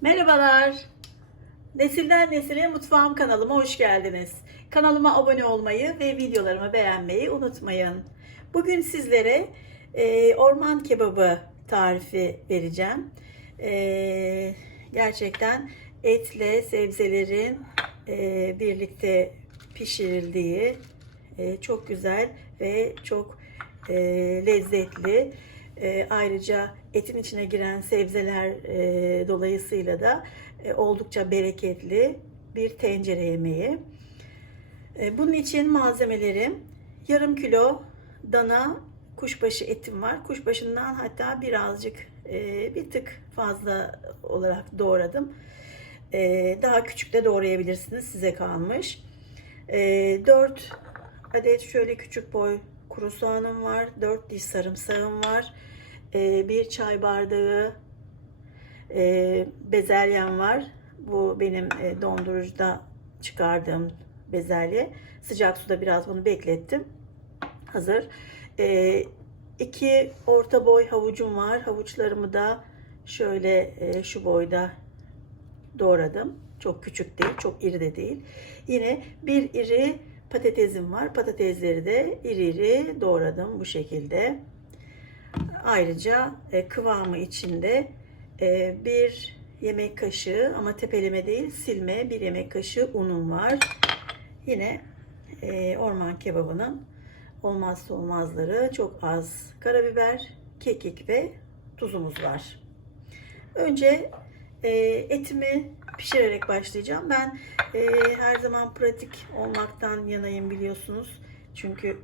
Merhabalar. Nesilden Nesile Mutfağım kanalıma hoş geldiniz. Kanalıma abone olmayı ve videolarımı beğenmeyi unutmayın. Bugün sizlere e, orman kebabı tarifi vereceğim. E, gerçekten etle sebzelerin e, birlikte pişirildiği e, çok güzel ve çok e, lezzetli. E, ayrıca etin içine giren sebzeler e, dolayısıyla da e, oldukça bereketli bir tencere yemeği. E, bunun için malzemelerim yarım kilo dana kuşbaşı etim var. Kuşbaşından hatta birazcık e, bir tık fazla olarak doğradım. E, daha küçük de doğrayabilirsiniz size kalmış. E, 4 adet şöyle küçük boy kuru soğanım var. 4 diş sarımsağım var. E, bir çay bardağı e, bezelyem var. Bu benim e, dondurucuda çıkardığım bezelye. Sıcak suda biraz bunu beklettim. Hazır. E, iki orta boy havucum var. Havuçlarımı da şöyle e, şu boyda doğradım. Çok küçük değil, çok iri de değil. Yine bir iri patatesim var. Patatesleri de iri iri doğradım bu şekilde. Ayrıca e, kıvamı içinde e, bir yemek kaşığı ama tepeleme değil silme bir yemek kaşığı unum var. Yine e, orman kebabının olmazsa olmazları çok az karabiber, kekik ve tuzumuz var. Önce e, etimi pişirerek başlayacağım. Ben e, her zaman pratik olmaktan yanayım biliyorsunuz. Çünkü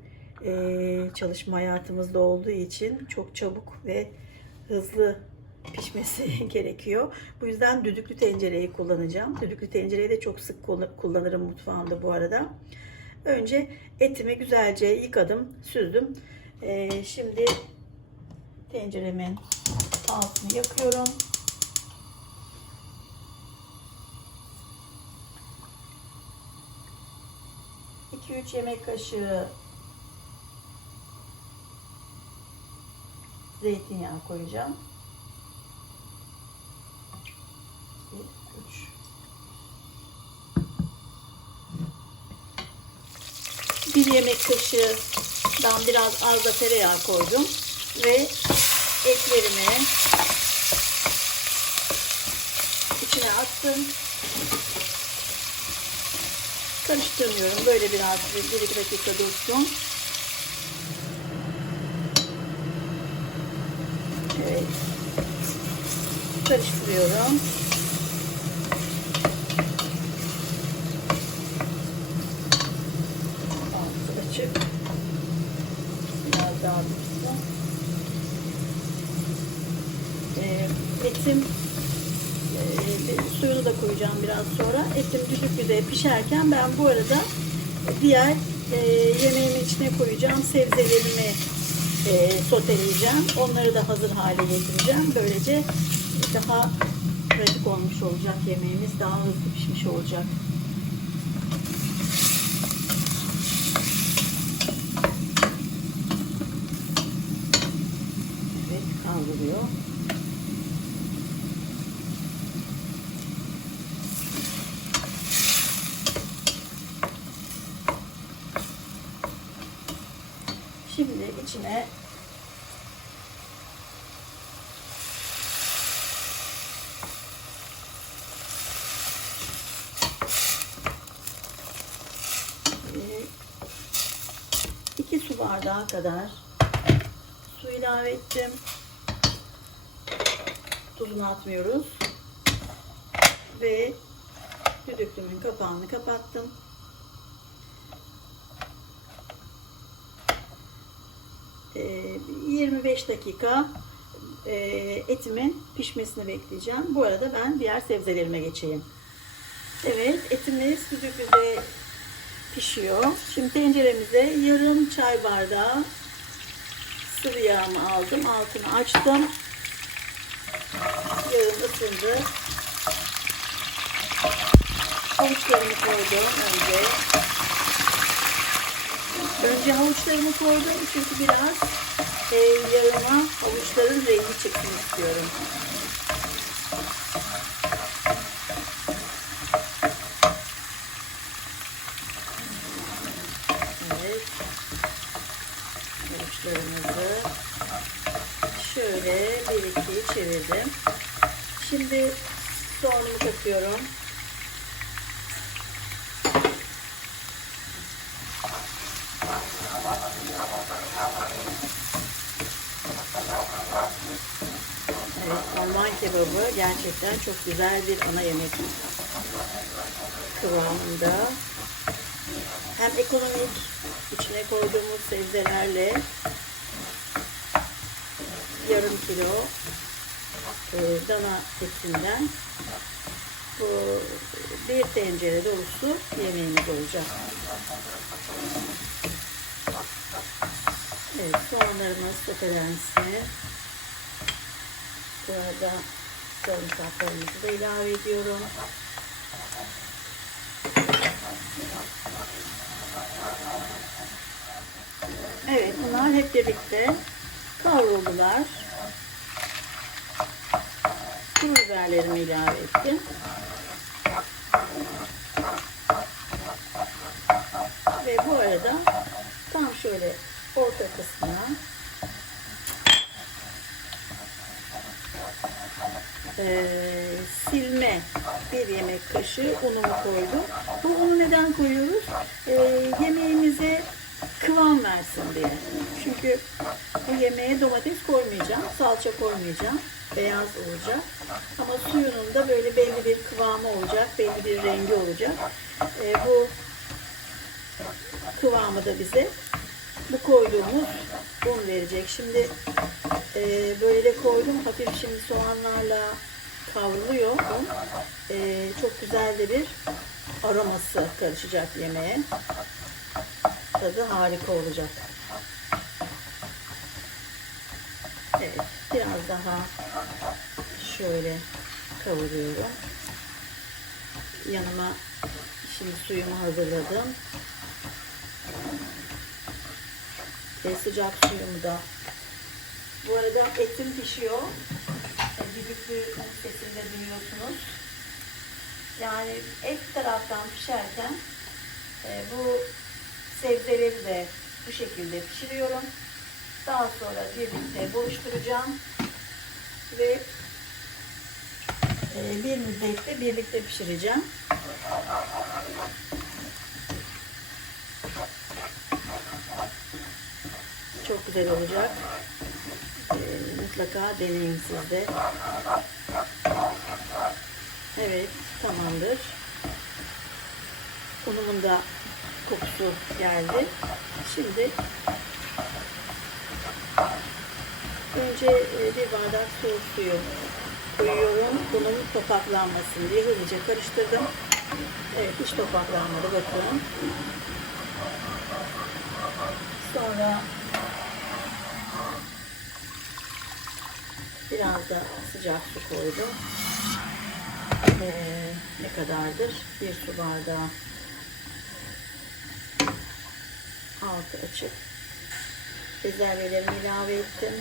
e, çalışma hayatımızda olduğu için çok çabuk ve hızlı pişmesi gerekiyor. Bu yüzden düdüklü tencereyi kullanacağım. Düdüklü tencereyi de çok sık kullanırım mutfağımda bu arada. Önce etimi güzelce yıkadım, süzdüm. E, şimdi tenceremin altını yakıyorum. Üç yemek kaşığı zeytinyağı koyacağım. 3 bir yemek kaşığından biraz az da tereyağı koydum ve etlerimi içine attım. Karıştırmıyorum. Böyle biraz bir, bir iki dakika dursun. Evet. Karıştırıyorum. Açık. Biraz daha dursun. Ee, etim e, suyunu da koyacağım biraz sonra. Etim düdük düdüğe pişerken ben bu arada diğer e, yemeğimin içine koyacağım sebzelerimi e, soteleyeceğim. Onları da hazır hale getireceğim. Böylece daha pratik olmuş olacak yemeğimiz. Daha hızlı pişmiş olacak. Evet kavruluyor. Şimdi içine iki su bardağı kadar su ilave ettim. Tuzunu atmıyoruz. Ve düdüklümün kapağını kapattım. Ee, 25 dakika e, etimin pişmesini bekleyeceğim. Bu arada ben diğer sebzelerime geçeyim. Evet etimiz düdüklüde pişiyor. Şimdi tenceremize yarım çay bardağı sıvı yağımı aldım. Altını açtım. Yağım ısındı. Havuçlarımı koydum önce. Önce havuçlarımı koydum çünkü biraz e, yağıma havuçların rengi çıksın istiyorum. Şöyle bir iki çevirdim. Şimdi soğanımı katıyorum. Evet, Alman kebabı gerçekten çok güzel bir ana yemek kıvamında. Hem ekonomik, içine koyduğumuz sebzelerle yarım kilo e, dana etinden bu bir tencere dolusu yemeğimiz olacak. Evet, soğanlarımız sotelensin. Bu arada sarımsaklarımızı da ilave ediyorum. Evet, bunlar hep birlikte kavruldular. Biberlerimi ilave ettim. Ve bu arada tam şöyle orta kısmına eee, silme bir yemek kaşığı unumu koydum. Bu unu neden koyuyoruz? Eee, yemeğimize kıvam versin diye. Çünkü bu yemeğe domates koymayacağım, salça koymayacağım. Beyaz olacak. Ama suyunun da böyle belli bir kıvamı olacak, belli bir rengi olacak. Eee, bu kıvamı da bize bu koyduğumuz un verecek. Şimdi e, böyle koydum. Hafif şimdi soğanlarla kavruluyor un. E, çok güzel de bir aroması karışacak yemeğe. Tadı harika olacak. Evet, biraz daha şöyle kavuruyorum. Yanıma şimdi suyumu hazırladım. Ve sıcak suyumu da. Bu arada etim pişiyor. E, Düdüklü sesini de duyuyorsunuz. Yani et taraftan pişerken e, bu sebzeleri de bu şekilde pişiriyorum. Daha sonra birlikte buluşturacağım. Ve e, bir müddet birlikte pişireceğim. Çok güzel olacak. Ee, mutlaka deneyin siz de. Evet, tamamdır. Unumun da kokusu geldi. Şimdi önce e, bir bardak soğuk suyu koyuyorum. Unum topaklanmasın diye hızlıca karıştırdım. Evet, hiç topaklanmadı bakın. Sonra biraz da sıcak su koydum. Ee, ne kadardır? Bir su bardağı altı açık. Bezelyelerimi ilave ettim.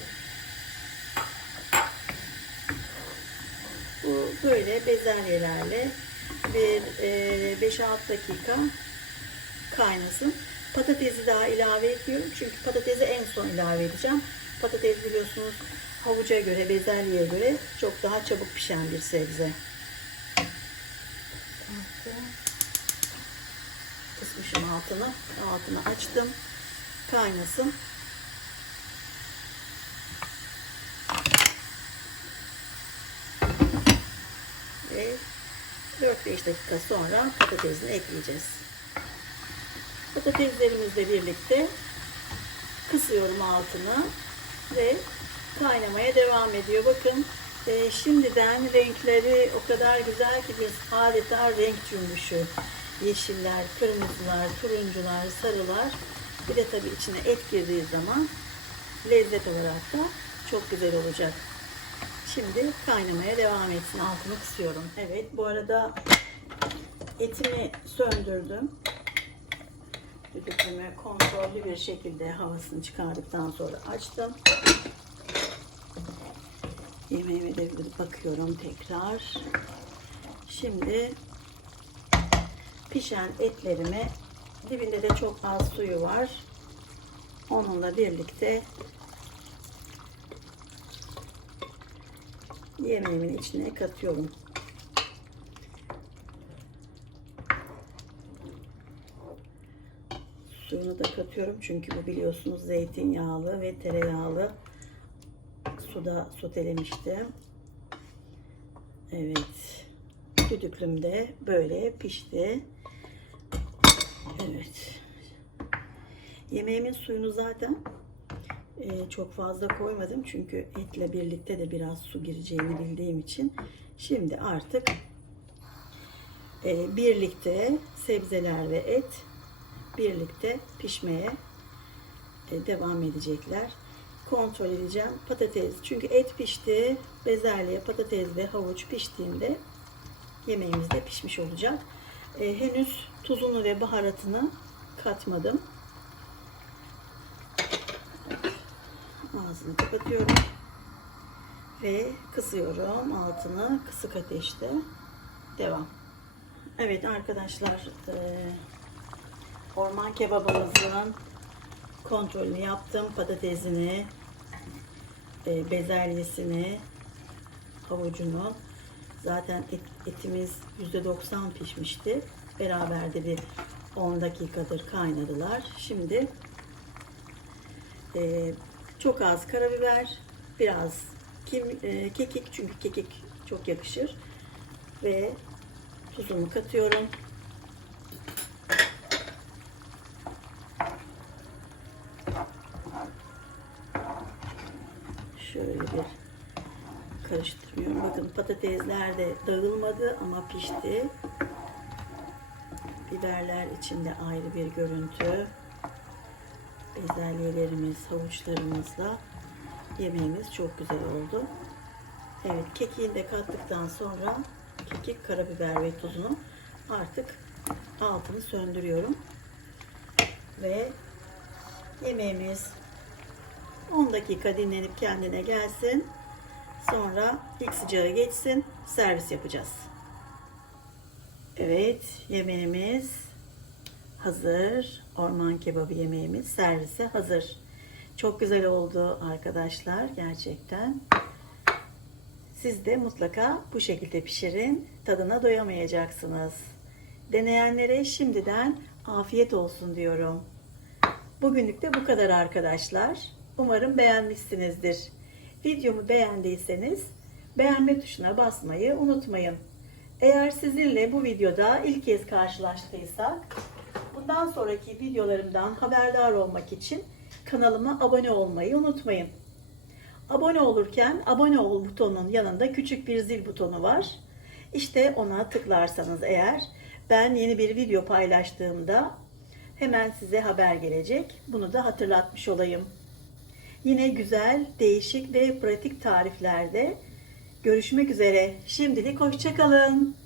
Bu böyle bezelyelerle bir e, 5-6 dakika kaynasın. Patatesi daha ilave ediyorum. Çünkü patatesi en son ilave edeceğim. Patates biliyorsunuz havuca göre, bezelyeye göre çok daha çabuk pişen bir sebze. Kısmışım altını. Altını açtım. Kaynasın. Ve 4-5 dakika sonra patatesini ekleyeceğiz. Patateslerimizle birlikte kısıyorum altını ve kaynamaya devam ediyor. Bakın e, şimdiden renkleri o kadar güzel ki biz adeta renk cümbüşü. Yeşiller, kırmızılar, turuncular, sarılar. Bir de tabii içine et girdiği zaman lezzet olarak da çok güzel olacak. Şimdi kaynamaya devam etsin. Altını kısıyorum. Evet bu arada etimi söndürdüm. Düdüklümü kontrollü bir şekilde havasını çıkardıktan sonra açtım. Yemeğime de bakıyorum tekrar. Şimdi pişen etlerimi dibinde de çok az suyu var. Onunla birlikte yemeğimin içine katıyorum. Suyunu da katıyorum çünkü bu biliyorsunuz zeytinyağlı ve tereyağlı suda sotelemiştim. Evet. Düdüklüm de böyle pişti. Evet. Yemeğimin suyunu zaten e, çok fazla koymadım çünkü etle birlikte de biraz su gireceğini bildiğim için şimdi artık e, birlikte sebzeler ve et birlikte pişmeye e, devam edecekler. Kontrol edeceğim patates çünkü et pişti bezelye patates ve havuç piştiğinde yemeğimiz de pişmiş olacak. E, henüz tuzunu ve baharatını katmadım. Ağzını kapatıyorum. Ve kısıyorum altını kısık ateşte. Devam. Evet arkadaşlar e, orman kebabımızın kontrolünü yaptım. Patatesini, e, bezelyesini, havucunu. Zaten et, etimiz %90 pişmişti. Beraber de bir 10 dakikadır kaynadılar. Şimdi e, çok az karabiber, biraz kim, e, kekik çünkü kekik çok yakışır ve tuzumu katıyorum. Şöyle bir karıştırıyorum. Bakın patatesler de dağılmadı ama pişti. Biberler içinde ayrı bir görüntü. Bezelyelerimiz, havuçlarımızla yemeğimiz çok güzel oldu. Evet, kekiğini de kattıktan sonra kekik, karabiber ve tuzunu artık altını söndürüyorum. Ve yemeğimiz 10 dakika dinlenip kendine gelsin. Sonra ilk sıcağı geçsin. Servis yapacağız. Evet, yemeğimiz hazır. Orman kebabı yemeğimiz servise hazır. Çok güzel oldu arkadaşlar gerçekten. Siz de mutlaka bu şekilde pişirin. Tadına doyamayacaksınız. Deneyenlere şimdiden afiyet olsun diyorum. Bugünlük de bu kadar arkadaşlar. Umarım beğenmişsinizdir. Videomu beğendiyseniz beğenme tuşuna basmayı unutmayın. Eğer sizinle bu videoda ilk kez karşılaştıysak bundan sonraki videolarımdan haberdar olmak için kanalıma abone olmayı unutmayın. Abone olurken abone ol butonunun yanında küçük bir zil butonu var. İşte ona tıklarsanız eğer ben yeni bir video paylaştığımda hemen size haber gelecek. Bunu da hatırlatmış olayım. Yine güzel, değişik ve pratik tariflerde görüşmek üzere. Şimdilik hoşçakalın.